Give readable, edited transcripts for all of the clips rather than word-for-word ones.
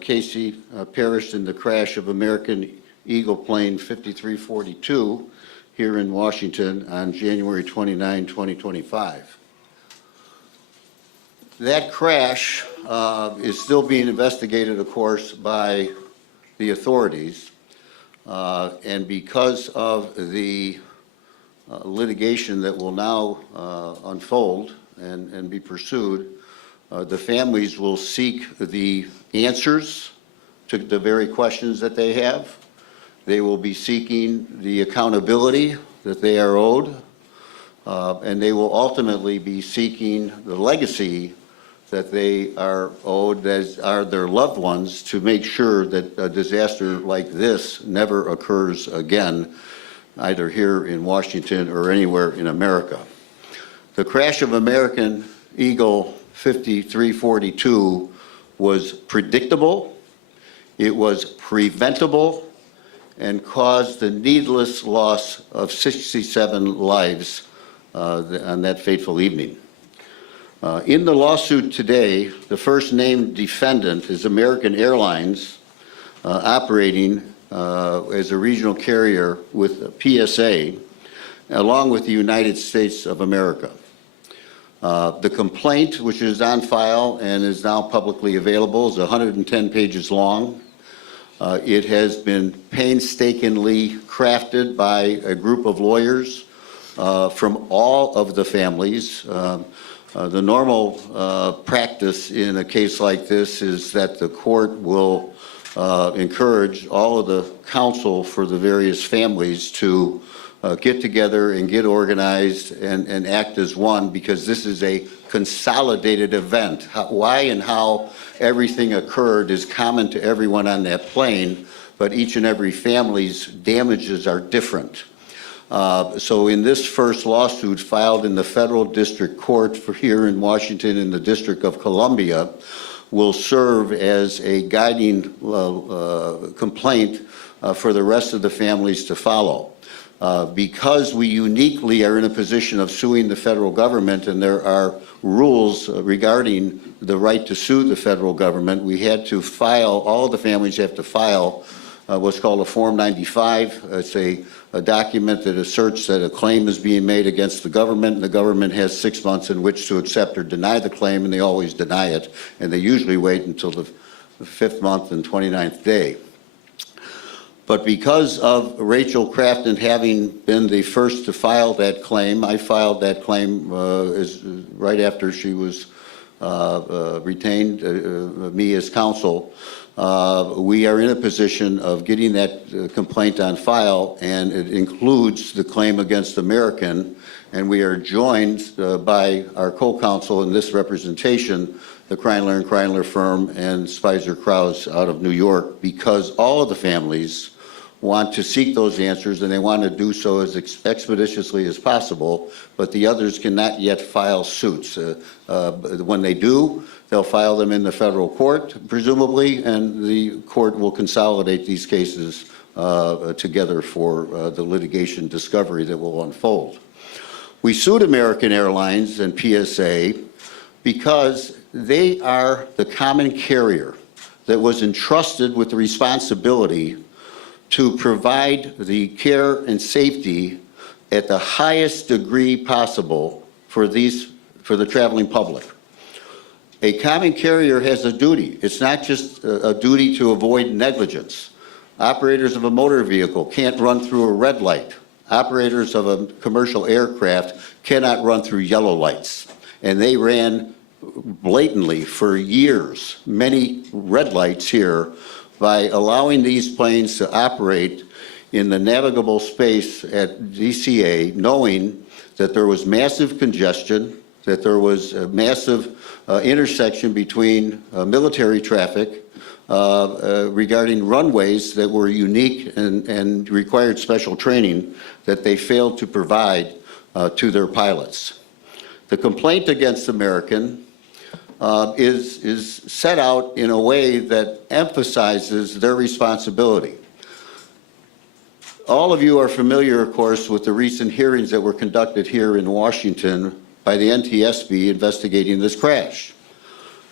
Casey perished in the crash of American Eagle plane 5342 here in Washington on January 29, 2025. That crash is still being investigated, of course, by the authorities. And because of the litigation that will now unfold and be pursued, the families will seek the answers to the very questions that they have. They will be seeking the accountability that they are owed, and they will ultimately be seeking the legacy that they are owed, as are their loved ones, to make sure that a disaster like this never occurs again, either here in Washington or anywhere in America. The crash of American Eagle 5342 was predictable, it was preventable, and caused the needless loss of 67 lives on that fateful evening. In the lawsuit today, the first named defendant is American Airlines, operating as a regional carrier with PSA, along with the United States of America. The complaint, which is on file and is now publicly available, is 110 pages long. It has been painstakingly crafted by a group of lawyers from all of the families. The normal practice in a case like this is that the court will encourage all of the counsel for the various families to get together and get organized and act as one, because this is a consolidated event. Why and how everything occurred is common to everyone on that plane, but each and every family's damages are different. So in this first lawsuit filed in the federal district court for here in Washington in the District of Columbia will serve as a guiding complaint for the rest of the families to follow. Because we uniquely are in a position of suing the federal government, and there are rules regarding the right to sue the federal government, we had to file, all of the families have to file what's called a Form 95. It's a document that asserts that a claim is being made against the government, and the government has 6 months in which to accept or deny the claim, and they always deny it, and they usually wait until the 5th month and 29th day. But because of Rachel Crafton having been the first to file that claim, I filed that claim right after she was retained, me as counsel. We are in a position of getting that complaint on file, and it includes the claim against American, and we are joined by our co-counsel in this representation, the Kreinler & Kreinler firm and Spicer Krause out of New York, because all of the families want to seek those answers, and they want to do so as expeditiously as possible, but the others cannot yet file suits. When they do, they'll file them in the federal court, presumably, and the court will consolidate these cases together for the litigation discovery that will unfold. We sued American Airlines and PSA because they are the common carrier that was entrusted with the responsibility to provide the care and safety at the highest degree possible for the traveling public. A common carrier has a duty. It's not just a duty to avoid negligence. Operators of a motor vehicle can't run through a red light. Operators of a commercial aircraft cannot run through yellow lights. And they ran blatantly for years, many red lights here, by allowing these planes to operate in the navigable space at DCA, knowing that there was massive congestion, that there was a massive intersection between military traffic regarding runways that were unique and required special training that they failed to provide to their pilots. The complaint against American is set out in a way that emphasizes their responsibility. All of you are familiar, of course, with the recent hearings that were conducted here in Washington by the NTSB investigating this crash.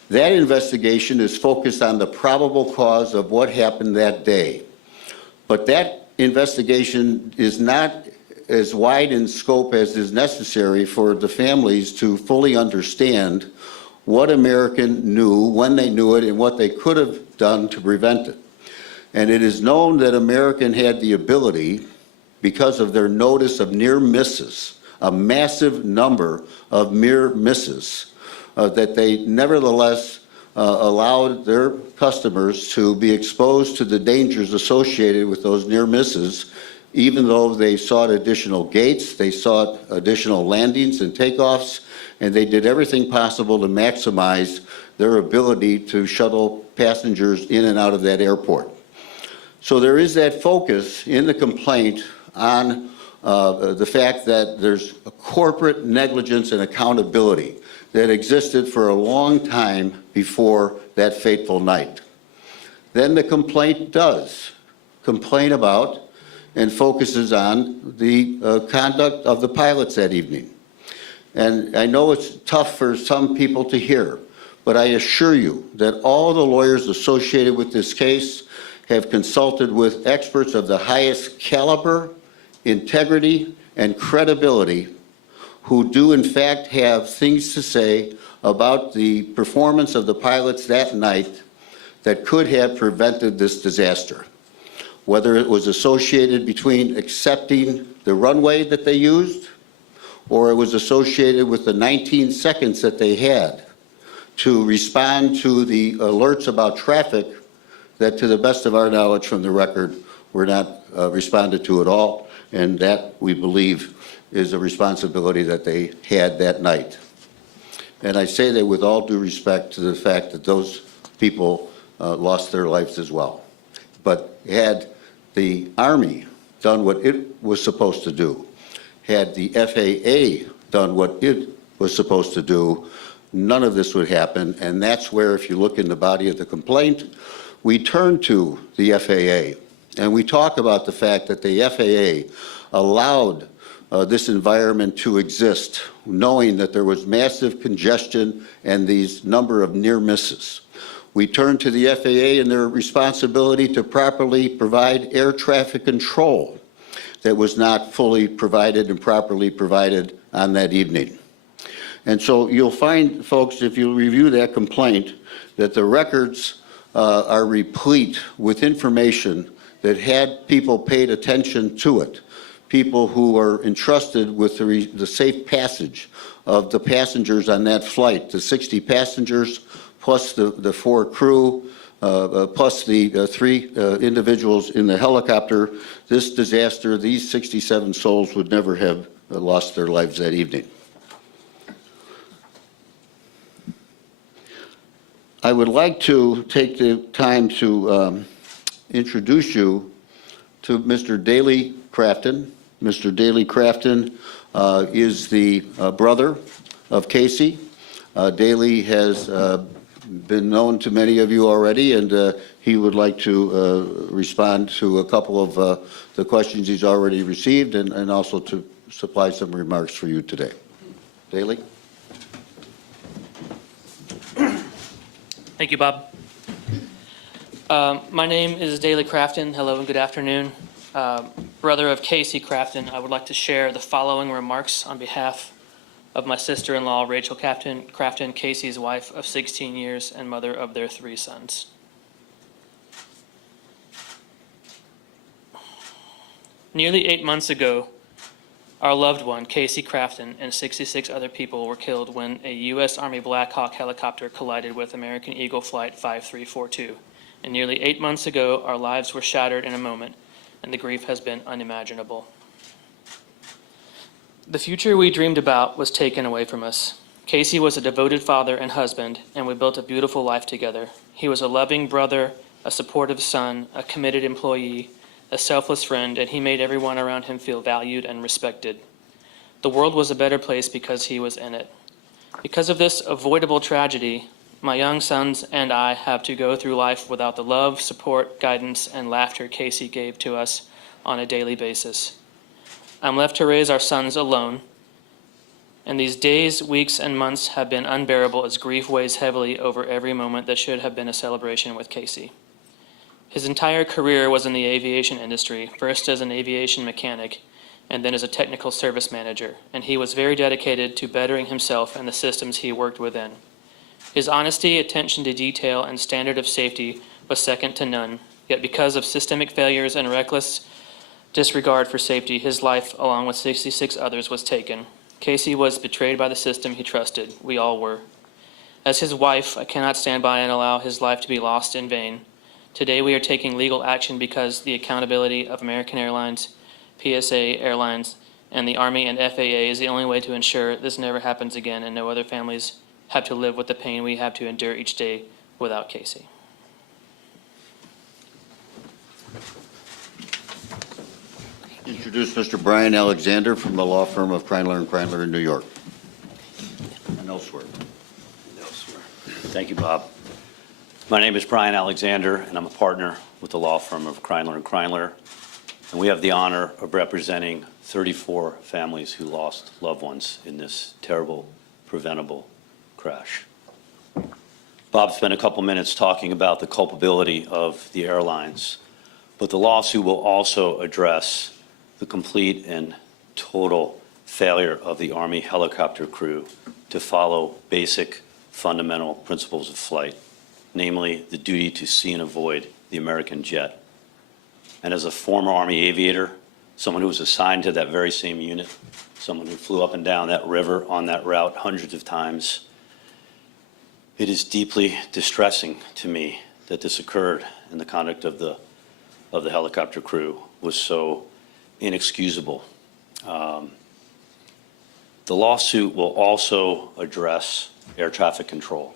That investigation is focused on the probable cause of what happened that day. But that investigation is not as wide in scope as is necessary for the families to fully understand what American knew, when they knew it, and what they could have done to prevent it. And it is known that American had the ability, because of their notice of near misses, a massive number of near misses, that they nevertheless allowed their customers to be exposed to the dangers associated with those near misses, even though they sought additional gates, they sought additional landings and takeoffs, and they did everything possible to maximize their ability to shuttle passengers in and out of that airport. So there is that focus in the complaint on the fact that there's a corporate negligence and accountability that existed for a long time before that fateful night. Then the complaint does complain about and focuses on the conduct of the pilots that evening. And I know it's tough for some people to hear, but I assure you that all the lawyers associated with this case have consulted with experts of the highest caliber, integrity, and credibility who do in fact have things to say about the performance of the pilots that night that could have prevented this disaster. Whether it was associated between accepting the runway that they used, or it was associated with the 19 seconds that they had to respond to the alerts about traffic that, to the best of our knowledge from the record, were not responded to at all, and that, we believe, is a responsibility that they had that night. And I say that with all due respect to the fact that those people lost their lives as well. But had the Army done what it was supposed to do, had the FAA done what it was supposed to do, none of this would happen. And that's where, if you look in the body of the complaint, we turn to the FAA and we talk about the fact that the FAA allowed this environment to exist, knowing that there was massive congestion and these number of near misses. We turn to the FAA and their responsibility to properly provide air traffic control that was not fully provided and properly provided on that evening. And so you'll find, folks, if you review that complaint, that the records are replete with information that had people paid attention to it, people who are entrusted with the safe passage of the passengers on that flight, the 60 passengers, plus the 4 crew, plus the 3 individuals in the helicopter. This disaster, these 67 souls would never have lost their lives that evening. I would like to take the time to introduce you to Mr. Daley Crafton. Mr. Daley Crafton is the brother of Casey. Daley has been known to many of you already, and he would like to respond to a couple of the questions he's already received, and also to supply some remarks for you today. Daley? Thank you, Bob. My name is Daley Crafton. Hello and good afternoon. Brother of Casey Crafton, I would like to share the following remarks on behalf of my sister-in-law, Rachel Crafton, Casey's wife of 16 years and mother of their 3 sons. Nearly 8 months ago, our loved one, Casey Crafton, and 66 other people were killed when a U.S. Army Black Hawk helicopter collided with American Eagle Flight 5342. And nearly 8 months ago, our lives were shattered in a moment, and the grief has been unimaginable. The future we dreamed about was taken away from us. Casey was a devoted father and husband, and we built a beautiful life together. He was a loving brother, a supportive son, a committed employee, a selfless friend, and he made everyone around him feel valued and respected. The world was a better place because he was in it. Because of this avoidable tragedy, my young sons and I have to go through life without the love, support, guidance, and laughter Casey gave to us on a daily basis. I'm left to raise our sons alone, And these days, weeks, and months have been unbearable as grief weighs heavily over every moment that should have been a celebration with Casey. His entire career was in the aviation industry, first as an aviation mechanic, and then as a technical service manager, and he was very dedicated to bettering himself and the systems he worked within. His honesty, attention to detail, and standard of safety was second to none, yet because of systemic failures and reckless disregard for safety, his life, along with 66 others, was taken. Casey was betrayed by the system he trusted. We all were. As his wife, I cannot stand by and allow his life to be lost in vain. Today we are taking legal action because the accountability of American Airlines, PSA, Airlines, and the Army and FAA is the only way to ensure this never happens again and no other families have to live with the pain we have to endure each day without Casey. Introduce Mr. Brian Alexander from the law firm of Kreinler & Kreinler in New York and elsewhere. Thank you, Bob. My name is Brian Alexander, and I'm a partner with the law firm of Kreinler & Kreinler, and we have the honor of representing 34 families who lost loved ones in this terrible, preventable crash. Bob spent a couple minutes talking about the culpability of the airlines, but the lawsuit will also address the complete and total failure of the Army helicopter crew to follow basic fundamental principles of flight, namely the duty to see and avoid the American jet. And as a former Army aviator, someone who was assigned to that very same unit, someone who flew up and down that river on that route hundreds of times, it is deeply distressing to me that this occurred, and the conduct of the helicopter crew was so inexcusable. The lawsuit will also address air traffic control.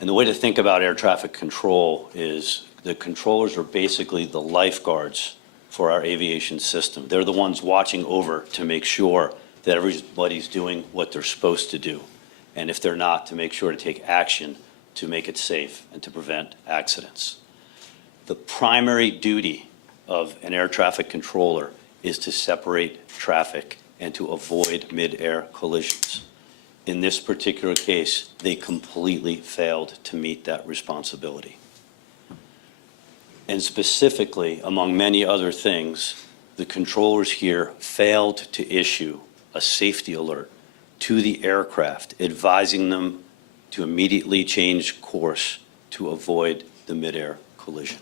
And the way to think about air traffic control is the controllers are basically the lifeguards for our aviation system. They're the ones watching over to make sure that everybody's doing what they're supposed to do. And if they're not, to make sure to take action to make it safe and to prevent accidents. The primary duty of an air traffic controller is to separate traffic and to avoid mid-air collisions. In this particular case, they completely failed to meet that responsibility. And specifically, among many other things, the controllers here failed to issue a safety alert to the aircraft, advising them to immediately change course to avoid the mid-air collision.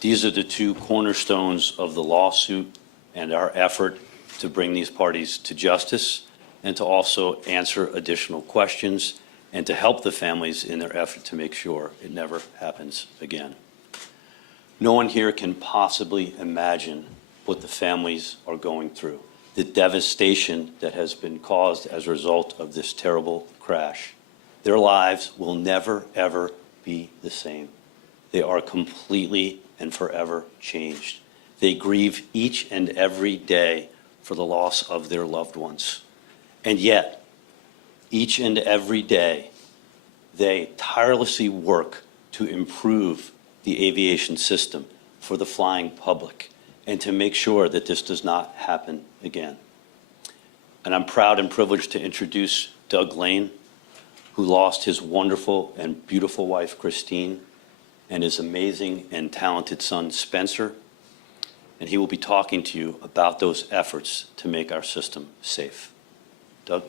These are the two cornerstones of the lawsuit and our effort to bring these parties to justice and to also answer additional questions and to help the families in their effort to make sure it never happens again. No one here can possibly imagine what the families are going through, the devastation that has been caused as a result of this terrible crash. Their lives will never, ever be the same. They are completely and forever changed. They grieve each and every day for the loss of their loved ones. And yet, each and every day, they tirelessly work to improve the aviation system for the flying public and to make sure that this does not happen again. And I'm proud and privileged to introduce Doug Lane, who lost his wonderful and beautiful wife, Christine, and his amazing and talented son, Spencer. And he will be talking to you about those efforts to make our system safe. Doug?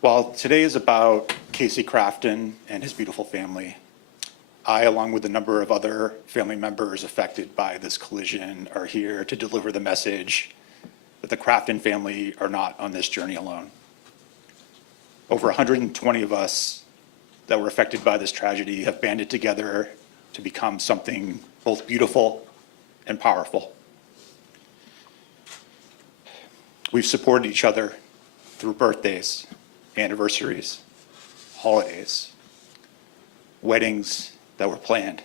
While today is about Casey Crafton and his beautiful family, I, along with a number of other family members affected by this collision, are here to deliver the message that the Crafton family are not on this journey alone. Over 120 of us that were affected by this tragedy have banded together to become something both beautiful and powerful. We've supported each other through birthdays, anniversaries, holidays, weddings that were planned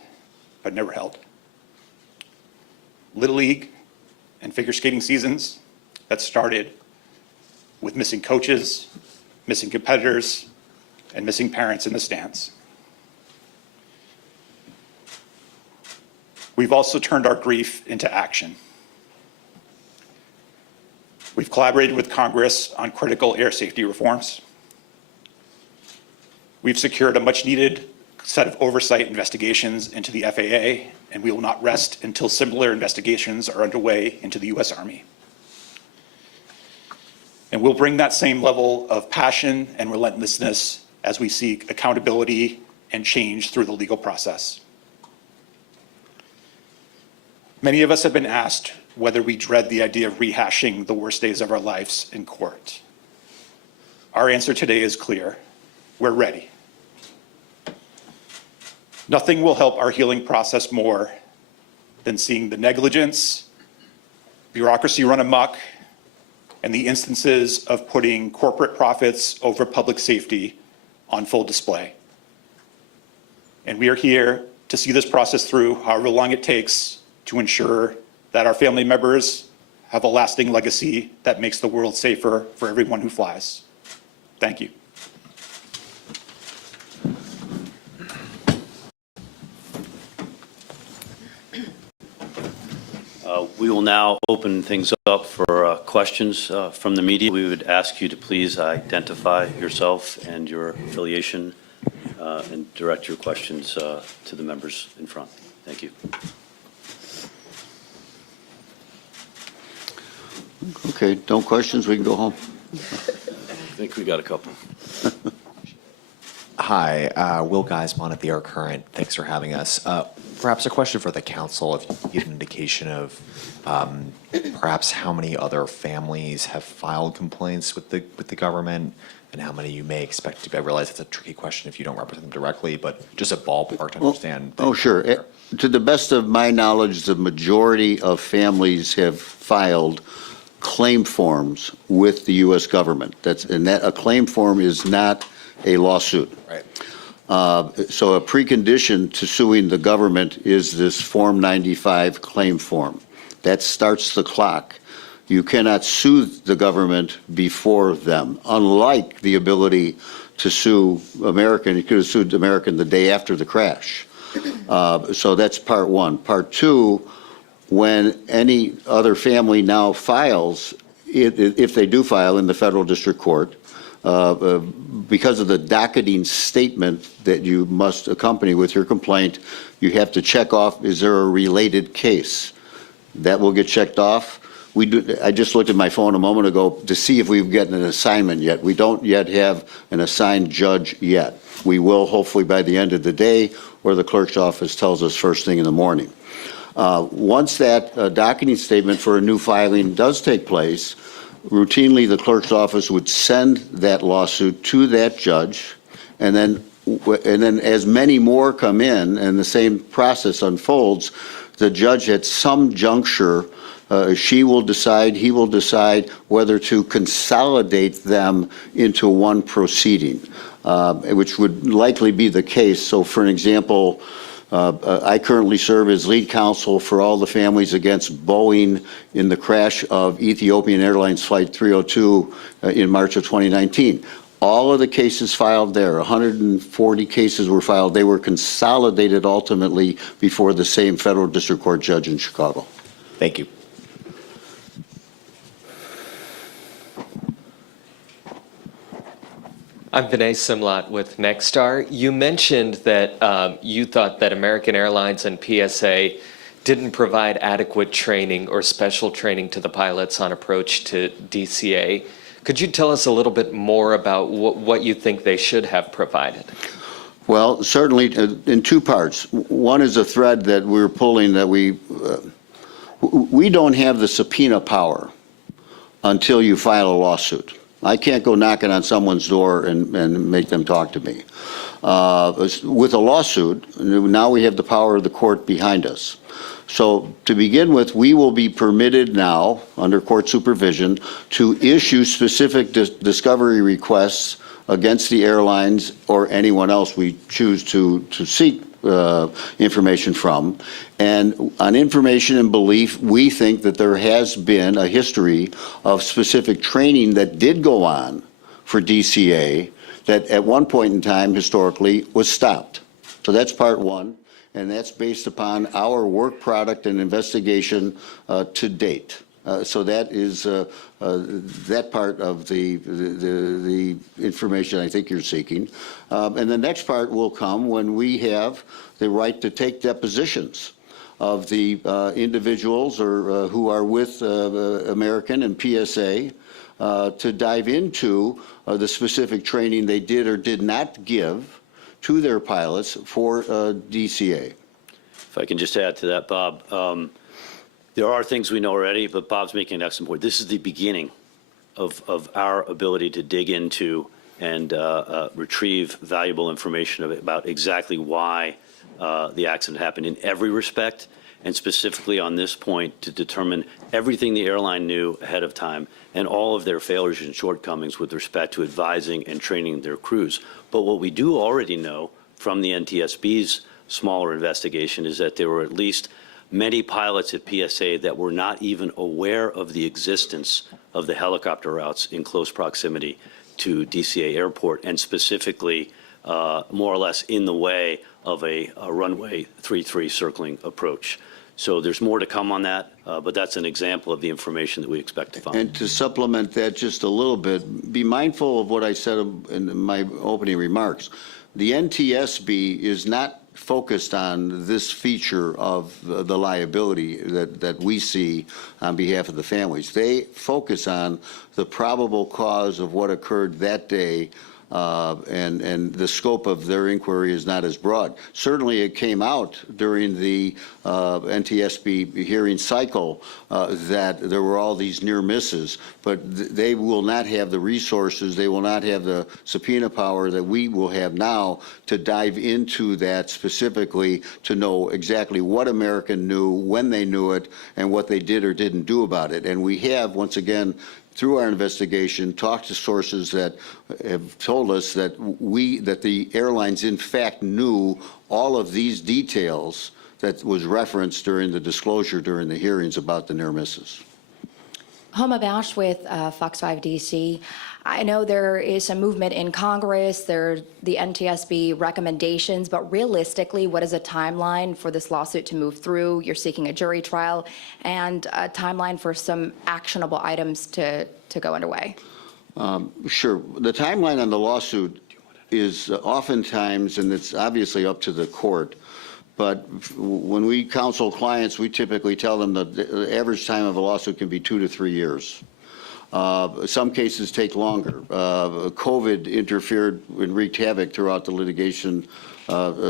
but never held, Little League and figure skating seasons that started with missing coaches, missing competitors, and missing parents in the stands. We've also turned our grief into action. We've collaborated with Congress on critical air safety reforms. We've secured a much-needed set of oversight investigations into the FAA, and we will not rest until similar investigations are underway into the U.S. Army. And we'll bring that same level of passion and relentlessness as we seek accountability and change through the legal process. Many of us have been asked whether we dread the idea of rehashing the worst days of our lives in court. Our answer today is clear. We're ready. Nothing will help our healing process more than seeing the negligence, bureaucracy run amok, and the instances of putting corporate profits over public safety on full display. And we are here to see this process through, however long it takes, to ensure that our family members have a lasting legacy that makes the world safer for everyone who flies. Thank you. We will now open things up for questions from the media. We would ask you to please identify yourself and your affiliation and direct your questions to the members in front. Thank you. Okay, no questions, we can go home. I think we got a couple. Hi, Will Geisman at the Air Current. Thanks for having us. Perhaps a question for the council, if you could give an indication of perhaps how many other families have filed complaints with the government and how many you may expect to be. I realize it's a tricky question if you don't represent them directly, but just a ballpark to understand. Oh, sure. To the best of my knowledge, the majority of families have filed claim forms with the U.S. government. A claim form is not a lawsuit. Right. So a precondition to suing the government is this Form 95 claim form. That starts the clock. You cannot sue the government before them, unlike the ability to sue American. You could have sued American the day after the crash. So that's part one. Part two, when any other family now files, if they do file in the federal district court, because of the docketing statement that you must accompany with your complaint, you have to check off, is there a related case? That will get checked off. I just looked at my phone a moment ago to see if we've gotten an assignment yet. We don't yet have an assigned judge yet. We will hopefully by the end of the day, or the clerk's office tells us first thing in the morning. Once that docketing statement for a new filing does take place, routinely the clerk's office would send that lawsuit to that judge, and then as many more come in and the same process unfolds, the judge at some juncture, she will decide, he will decide whether to consolidate them into one proceeding, which would likely be the case. So for an example, I currently serve as lead counsel for all the families against Boeing in the crash of Ethiopian Airlines Flight 302 in March of 2019. All of the cases filed there, 140 cases were filed. They were consolidated ultimately before the same federal district court judge in Chicago. Thank you. I'm Vinay Simlat with Nexstar. You mentioned that you thought that American Airlines and PSA didn't provide adequate training or special training to the pilots on approach to DCA. Could you tell us a little bit more about what you think they should have provided? Well, certainly in two parts. One is a thread that we're pulling that we don't have the subpoena power until you file a lawsuit. I can't go knocking on someone's door and make them talk to me. With a lawsuit, now we have the power of the court behind us. So to begin with, we will be permitted now, under court supervision, to issue specific discovery requests against the airlines or anyone else we choose to seek information from. And on information and belief, we think that there has been a history of specific training that did go on for DCA that at one point in time historically was stopped. So that's part one. and that's based upon our work product and investigation to date. So that is that part of the information I think you're seeking. And the next part will come when we have the right to take depositions of the individuals or who are with American and PSA to dive into the specific training they did or did not give to their pilots for DCA. If I can just add to that, Bob, there are things we know already, but Bob's making an excellent point. This is the beginning of our ability to dig into and retrieve valuable information about exactly why the accident happened in every respect, and specifically on this point to determine everything the airline knew ahead of time and all of their failures and shortcomings with respect to advising and training their crews. But what we do already know from the NTSB's smaller investigation is that there were at least many pilots at PSA that were not even aware of the existence of the helicopter routes in close proximity to DCA Airport, and specifically more or less in the way of a runway 33 circling approach. So there's more to come on that, but that's an example of the information that we expect to find. And to supplement that just a little bit, be mindful of what I said in my opening remarks. The NTSB is not focused on this feature of the liability that we see on behalf of the families. They focus on the probable cause of what occurred that day, and the scope of their inquiry is not as broad. Certainly it came out during the NTSB hearing cycle that there were all these near misses, but they will not have the resources, they will not have the subpoena power that we will have now to dive into that specifically to know exactly what American knew, when they knew it, and what they did or didn't do about it. And we have, once again, through our investigation, talked to sources that have told us that the airlines in fact knew all of these details that was referenced during the disclosure during the hearings about the near misses. Homa Bash with Fox 5 DC. I know there is some movement in Congress, there are the NTSB recommendations, but realistically, what is a timeline for this lawsuit to move through? You're seeking a jury trial and a timeline for some actionable items to go underway. Sure. The timeline on the lawsuit is oftentimes, and it's obviously up to the court, but when we counsel clients, we typically tell them that the average time of a lawsuit can be 2 to 3 years. Some cases take longer. COVID interfered and wreaked havoc throughout the litigation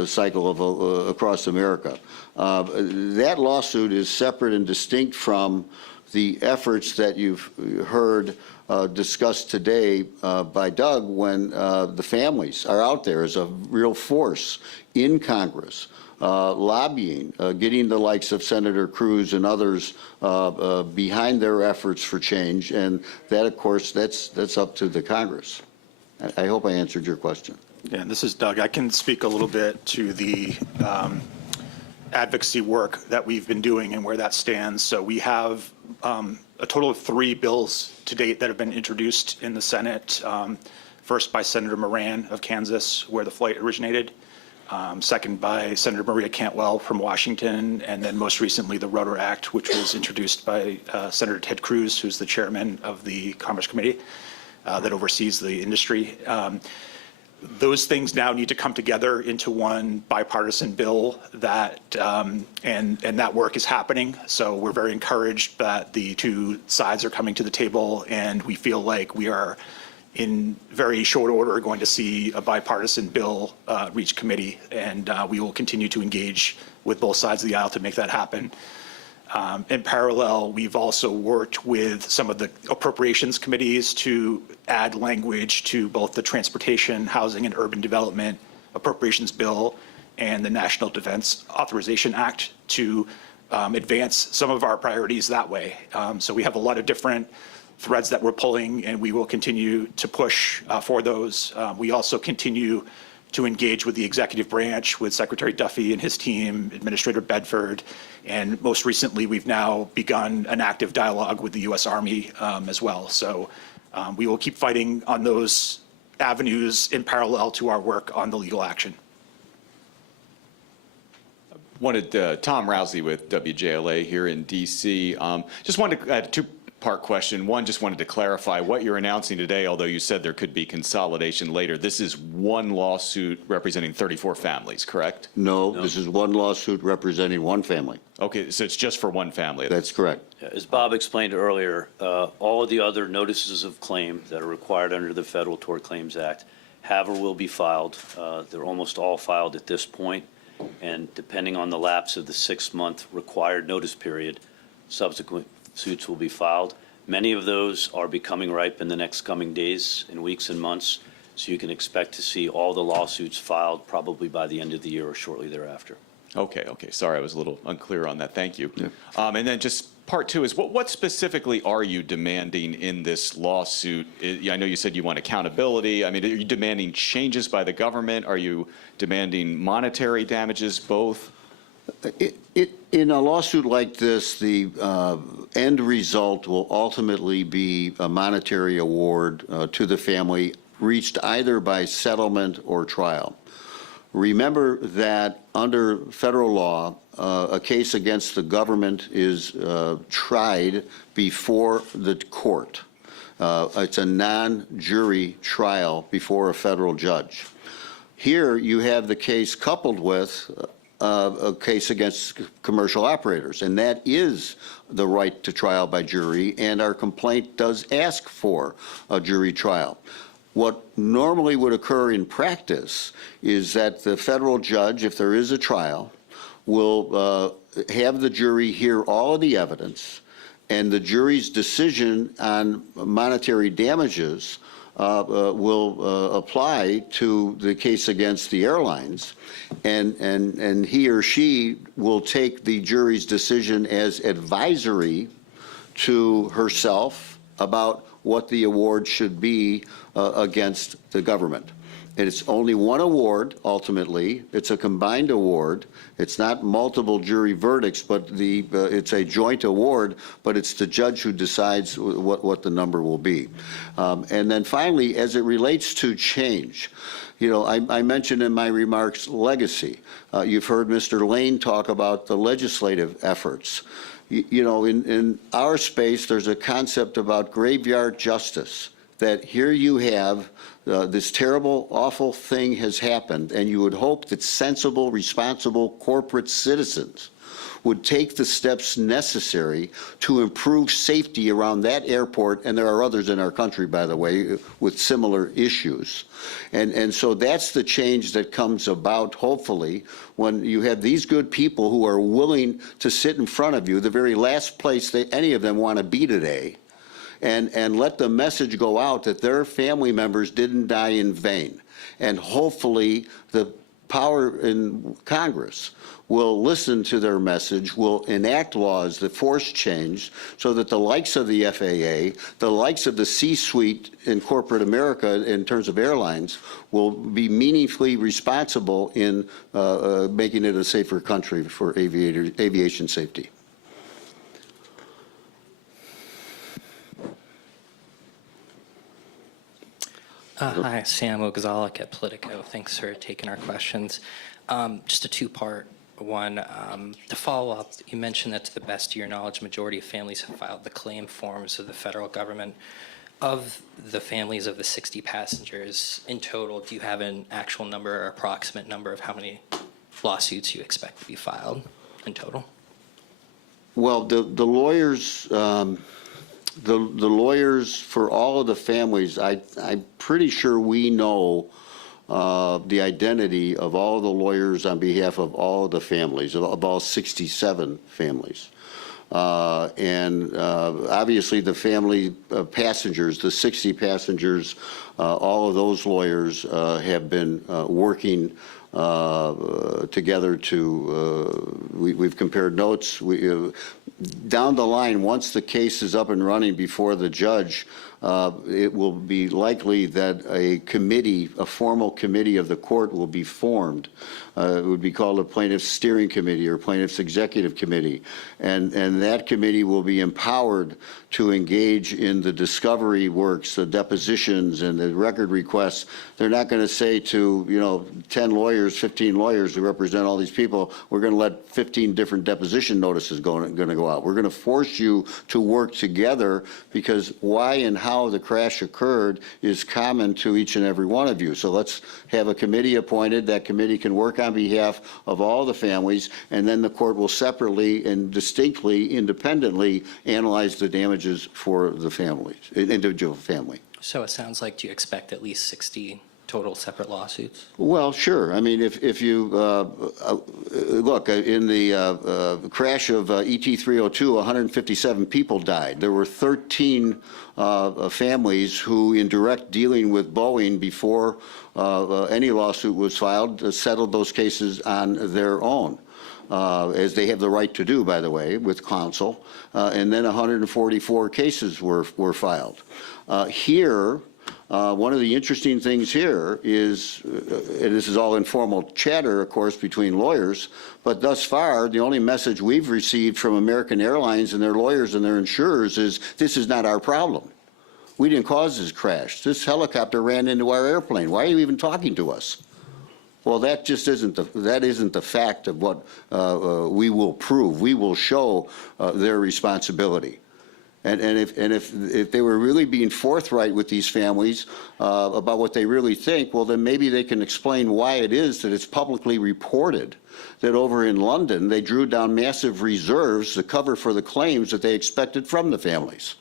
cycle across America. That lawsuit is separate and distinct from the efforts that you've heard discussed today by Doug when the families are out there as a real force in Congress. Lobbying, getting the likes of Senator Cruz and others behind their efforts for change, and that, of course, that's up to the Congress. I hope I answered your question. Yeah, and this is Doug. I can speak a little bit to the advocacy work that we've been doing and where that stands. So we have a total of 3 bills to date that have been introduced in the Senate. First by Senator Moran of Kansas, where the flight originated. Second by Senator Maria Cantwell from Washington, and then most recently the Rudder Act, which was introduced by Senator Ted Cruz, who's the chairman of the Commerce Committee that oversees the industry. Those things now need to come together into one bipartisan bill that, and that work is happening. So we're very encouraged that the two sides are coming to the table, and we feel like we are in very short order going to see a bipartisan bill reach committee, and we will continue to engage with both sides of the aisle to make that happen. In parallel, we've also worked with some of the appropriations committees to add language to both the Transportation, Housing, and Urban Development Appropriations Bill and the National Defense Authorization Act to advance some of our priorities that way. So we have a lot of different threads that we're pulling, and we will continue to push for those. We also continue to engage with the executive branch, with Secretary Duffy and his team, Administrator Bedford, and most recently, we've now begun an active dialogue with the U.S. Army as well. So we will keep fighting on those avenues in parallel to our work on the legal action. Tom Rousley with WJLA here in DC. Just wanted to add a two-part question. One, just wanted to clarify what you're announcing today, although you said there could be consolidation later. This is one lawsuit representing 34 families, correct? No, this is one lawsuit representing one family. Okay, so it's just for one family. That's correct. As Bob explained earlier, all of the other notices of claim that are required under the Federal Tort Claims Act have or will be filed. They're almost all filed at this point, and depending on the lapse of the 6-month required notice period, subsequent suits will be filed. Many of those are becoming ripe in the next coming days and weeks and months, so you can expect to see all the lawsuits filed probably by the end of the year or shortly thereafter. Okay. Sorry, I was a little unclear on that. Thank you. Yeah. And then just part two is what specifically are you demanding in this lawsuit? I know you said you want accountability. I mean, are you demanding changes by the government? Are you demanding monetary damages, both? In a lawsuit like this, the end result will ultimately be a monetary award to the family reached either by settlement or trial. Remember that under federal law, a case against the government is tried before the court. It's a non-jury trial before a federal judge. Here you have the case coupled with a case against commercial operators, and that is the right to trial by jury, and our complaint does ask for a jury trial. What normally would occur in practice is that the federal judge, if there is a trial, will have the jury hear all of the evidence, and the jury's decision on monetary damages will apply to the case against the airlines, and he or she will take the jury's decision as advisory to herself about what the award should be against the government. And it's only one award, ultimately. It's a combined award. It's not multiple jury verdicts, but it's a joint award, but it's the judge who decides what the number will be. And then finally, as it relates to change, I mentioned in my remarks legacy. You've heard Mr. Lane talk about the legislative efforts. In our space, there's a concept about graveyard justice, that here you have this terrible, awful thing has happened, and you would hope that sensible, responsible corporate citizens would take the steps necessary to improve safety around that airport, and there are others in our country, by the way, with similar issues. And so that's the change that comes about, hopefully, when you have these good people who are willing to sit in front of you, the very last place any of them want to be today, and let the message go out that their family members didn't die in vain. And hopefully the power in Congress will listen to their message, will enact laws that force change so that the likes of the FAA, the likes of the C-suite in corporate America in terms of airlines will be meaningfully responsible in making it a safer country for aviation safety. Hi, Sam Ogazalik at Politico. Thanks for taking our questions. Just a two-part one. To follow up, you mentioned that to the best of your knowledge, majority of families have filed the claim forms of the federal government. Of the families of the 60 passengers in total, do you have an actual number or approximate number of how many lawsuits you expect to be filed in total? Well, the lawyers... The lawyers for all of the families, I'm pretty sure we know the identity of all the lawyers on behalf of all the families, of all 67 families. And obviously the family passengers, the 60 passengers, all of those lawyers have been working together to, we've compared notes. Down the line, once the case is up and running before the judge, it will be likely that a committee, a formal committee of the court will be formed. It would be called a plaintiff's steering committee or plaintiff's executive committee. And that committee will be empowered to engage in the discovery works, the depositions and the record requests. They're not going to say to, 10 lawyers, 15 lawyers who represent all these people, we're going to let 15 different deposition notices going to go out. We're going to force you to work together because why and how the crash occurred is common to each and every one of you. So let's have a committee appointed. That committee can work on behalf of all the families, and then the court will separately and distinctly, independently analyze the damages for the families, individual family. So it sounds like, do you expect at least 60 total separate lawsuits? Well, sure. I mean, if you look in the crash of ET-302, 157 people died. There were 13 families who, in direct dealing with Boeing before any lawsuit was filed, settled those cases on their own. As they have the right to do, by the way, with counsel. And then 144 cases were filed. Here, one of the interesting things here is, and this is all informal chatter, of course, between lawyers, but thus far, the only message we've received from American Airlines and their lawyers and their insurers is, this is not our problem. We didn't cause this crash. This helicopter ran into our airplane. Why are you even talking to us? Well, that just isn't the fact of what we will prove. We will show their responsibility. And if they were really being forthright with these families about what they really think, well, then maybe they can explain why it is that it's publicly reported that over in London they drew down massive reserves to cover for the claims that they expected from the families.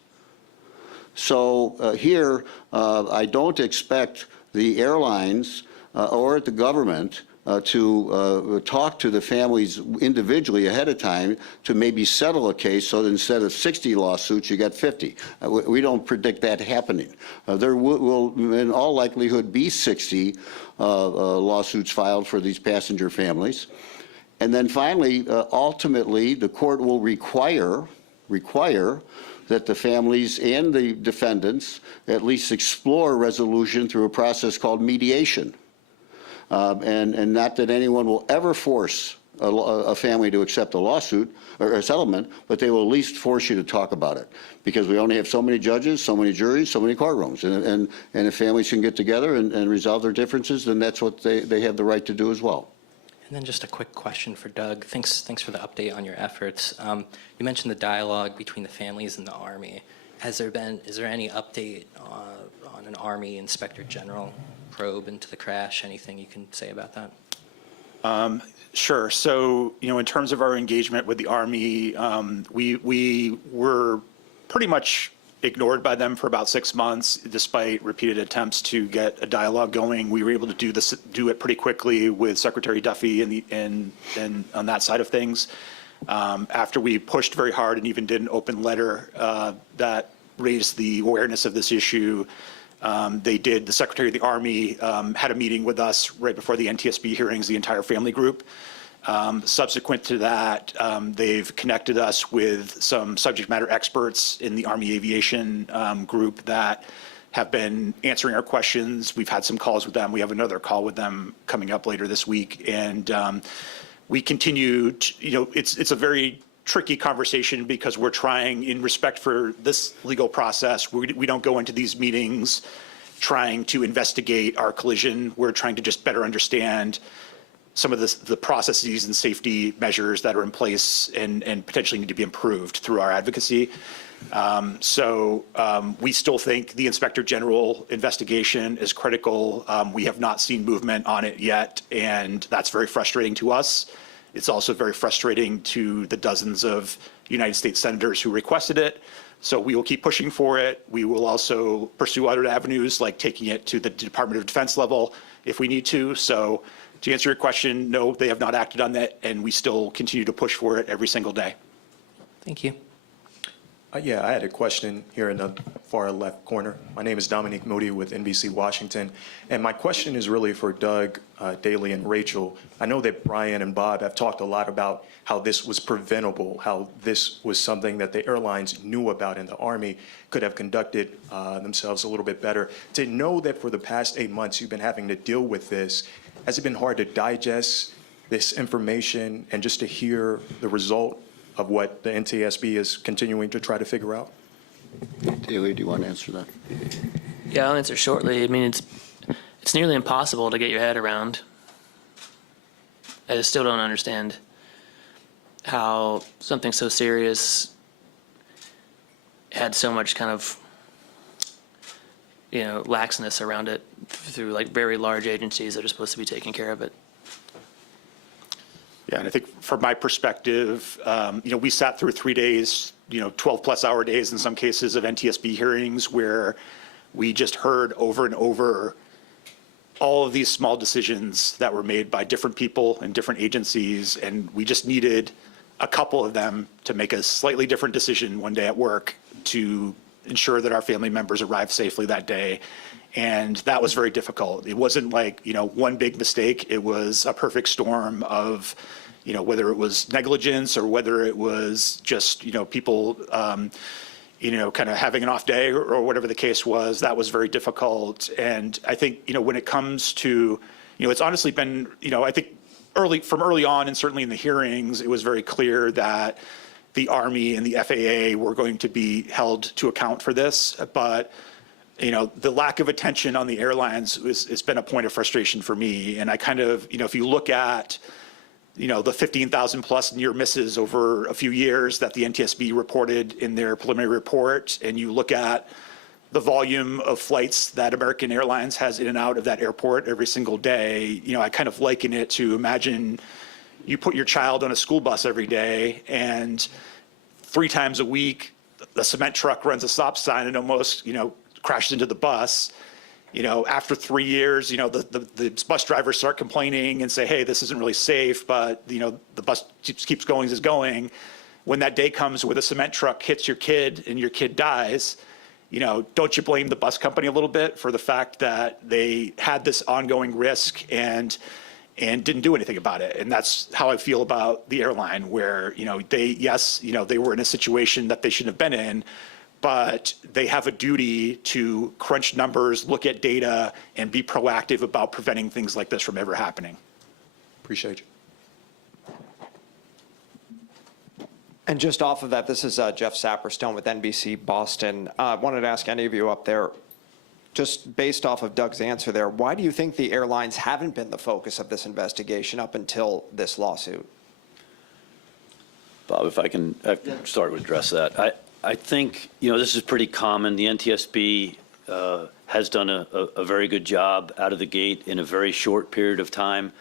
So here, I don't expect the airlines or the government to talk to the families individually ahead of time to maybe settle a case so that instead of 60 lawsuits, you got 50. We don't predict that happening. There will, in all likelihood, be 60 lawsuits filed for these passenger families. And then finally, ultimately, the court will require that the families and the defendants at least explore resolution through a process called mediation. And not that anyone will ever force a family to accept a lawsuit or a settlement, but they will at least force you to talk about it. Because we only have so many judges, so many juries, so many courtrooms. And if families can get together and resolve their differences, then that's what they have the right to do as well. And then just a quick question for Doug. Thanks for the update on your efforts. You mentioned the dialogue between the families and the Army. Is there any update on an Army Inspector General probe into the crash? Anything you can say about that? Sure. So, in terms of our engagement with the Army, we were pretty much ignored by them for about 6 months, despite repeated attempts to get a dialogue going. We were able to do it pretty quickly with Secretary Duffy and on that side of things. After we pushed very hard and even did an open letter that raised the awareness of this issue, the Secretary of the Army had a meeting with us right before the NTSB hearings, the entire family group. Subsequent to that, they've connected us with some subject matter experts in the Army Aviation group that have been answering our questions. We've had some calls with them. We have another call with them coming up later this week. And we continue to, it's a very tricky conversation because we're trying, in respect for this legal process, we don't go into these meetings trying to investigate our collision. We're trying to just better understand some of the processes and safety measures that are in place and potentially need to be improved through our advocacy. So we still think the Inspector General investigation is critical. We have not seen movement on it yet, and that's very frustrating to us. It's also very frustrating to the dozens of United States senators who requested it. So we will keep pushing for it. We will also pursue other avenues like taking it to the Department of Defense level if we need to. So to answer your question, no, they have not acted on that, and we still continue to push for it every single day. Thank you. Yeah, I had a question here in the far left corner. My name is Dominique Moody with NBC Washington, and my question is really for Doug, Daly, and Rachel. I know that Brian and Bob have talked a lot about how this was preventable, how this was something that the airlines knew about and the Army could have conducted themselves a little bit better. To know that for the past 8 months you've been having to deal with this, has it been hard to digest this information and just to hear the result of what the NTSB is continuing to try to figure out? Daly, do you want to answer that? Yeah, I'll answer shortly. I mean, it's nearly impossible to get your head around. I just still don't understand how something so serious had so much kind of, laxness around it through like very large agencies that are supposed to be taking care of it. Yeah, and I think from my perspective, we sat through 3 days, 12-plus hour days in some cases of NTSB hearings where we just heard over and over all of these small decisions that were made by different people and different agencies, and we just needed a couple of them to make a slightly different decision one day at work to ensure that our family members arrived safely that day. And that was very difficult. It wasn't like, one big mistake. It was a perfect storm of, whether it was negligence or whether it was just, people, kind of having an off day or whatever the case was. That was very difficult. And I think, when it comes to, it's honestly been, I think from early on and certainly in the hearings, it was very clear that the Army and the FAA were going to be held to account for this. But the lack of attention on the airlines has been a point of frustration for me. And I kind of, if you look at, the 15,000 plus near misses over a few years that the NTSB reported in their preliminary report, and you look at the volume of flights that American Airlines has in and out of that airport every single day, I kind of liken it to imagine you put your child on a school bus every day and 3 times a week, a cement truck runs a stop sign and almost, crashed into the bus. After 3 years, the bus drivers start complaining and say, hey, this isn't really safe, but, the bus keeps going as going. When that day comes where the cement truck hits your kid and your kid dies, don't you blame the bus company a little bit for the fact that they had this ongoing risk and didn't do anything about it? And that's how I feel about the airline, where, they were in a situation that they shouldn't have been in, but they have a duty to crunch numbers, look at data, and be proactive about preventing things like this from ever happening. Appreciate you. And just off of that, this is Jeff Saperstone with NBC Boston. Wanted to ask any of you up there, just based off of Doug's answer there, why do you think the airlines haven't been the focus of this investigation up until this lawsuit? Bob, if I can start to address that. I think, this is pretty common. The NTSB has done a very good job out of the gate in a very short period of time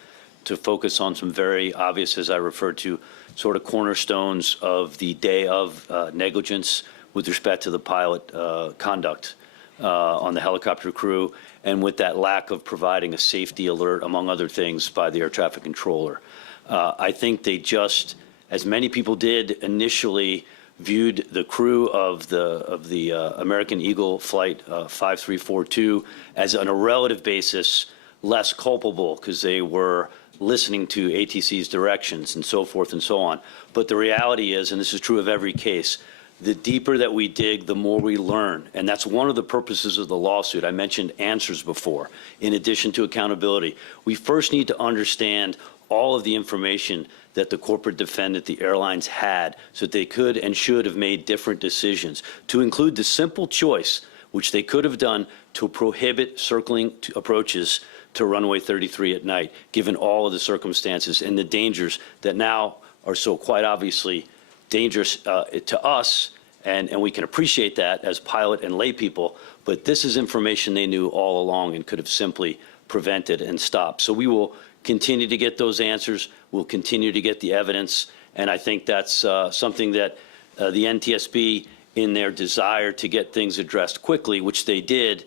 to focus on some very obvious, as I referred to, sort of cornerstones of the day of negligence with respect to the pilot conduct on the helicopter crew, and with that lack of providing a safety alert, among other things, by the air traffic controller. I think they just, as many people did initially, viewed the crew of the American Eagle Flight 5342 as, on a relative basis, less culpable because they were listening to ATC's directions and so forth and so on. But the reality is, and this is true of every case, the deeper that we dig, the more we learn. And that's one of the purposes of the lawsuit. I mentioned answers before, in addition to accountability. We first need to understand all of the information that the corporate defendant, the airlines, had, so that they could and should have made different decisions, to include the simple choice, which they could have done, to prohibit circling approaches to runway 33 at night, given all of the circumstances and the dangers that now are so quite obviously dangerous to us, and we can appreciate that as pilot and lay people, but this is information they knew all along and could have simply prevented and stopped. So we will continue to get those answers. We'll continue to get the evidence. And I think that's something that the NTSB, in their desire to get things addressed quickly, which they did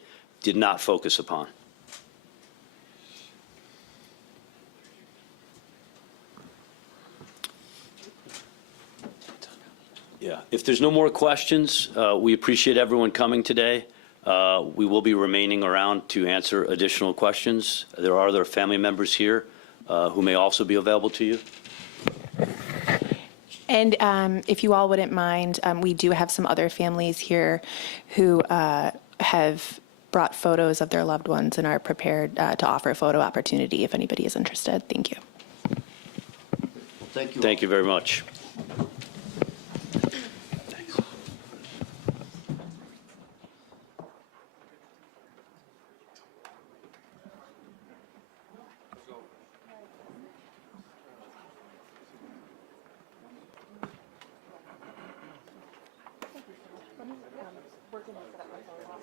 not focus upon. Yeah, if there's no more questions, we appreciate everyone coming today. We will be remaining around to answer additional questions. There are other family members here who may also be available to you. And if you all wouldn't mind, we do have some other families here who have brought photos of their loved ones and are prepared to offer a photo opportunity if anybody is interested. Thank you. Thank you. Thank you very much. We're going to set up a photo op.